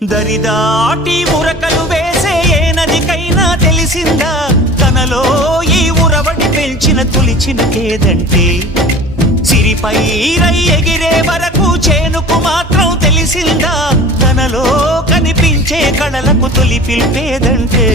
దరిదాటి ఉరకలు వేసే ఏ నదికైనా తెలిసిందా తనలో ఈ ఉరవడి పెంచిన తొలిచిన కేదంటే సిరిపై రై ఎగిరే వరకు చేనుకు మాత్రం తెలిసిందా తనలో కనిపించే కళలకు తొలి పిలిపేదంటే